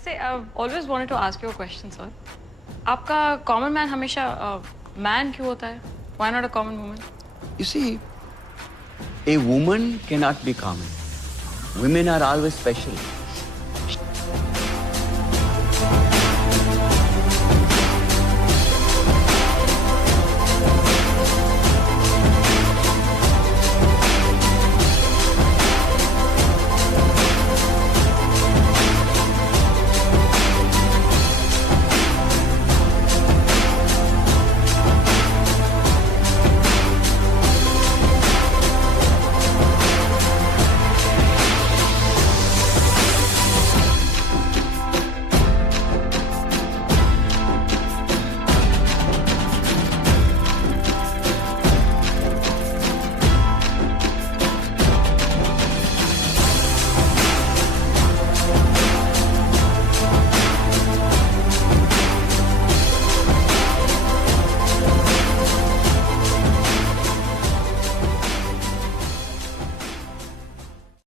वैसे always wanted to ask you a question sir, आपका common man हमेशा man क्यों होता है? Why not a common woman? You see, a woman cannot be common. Women are always special.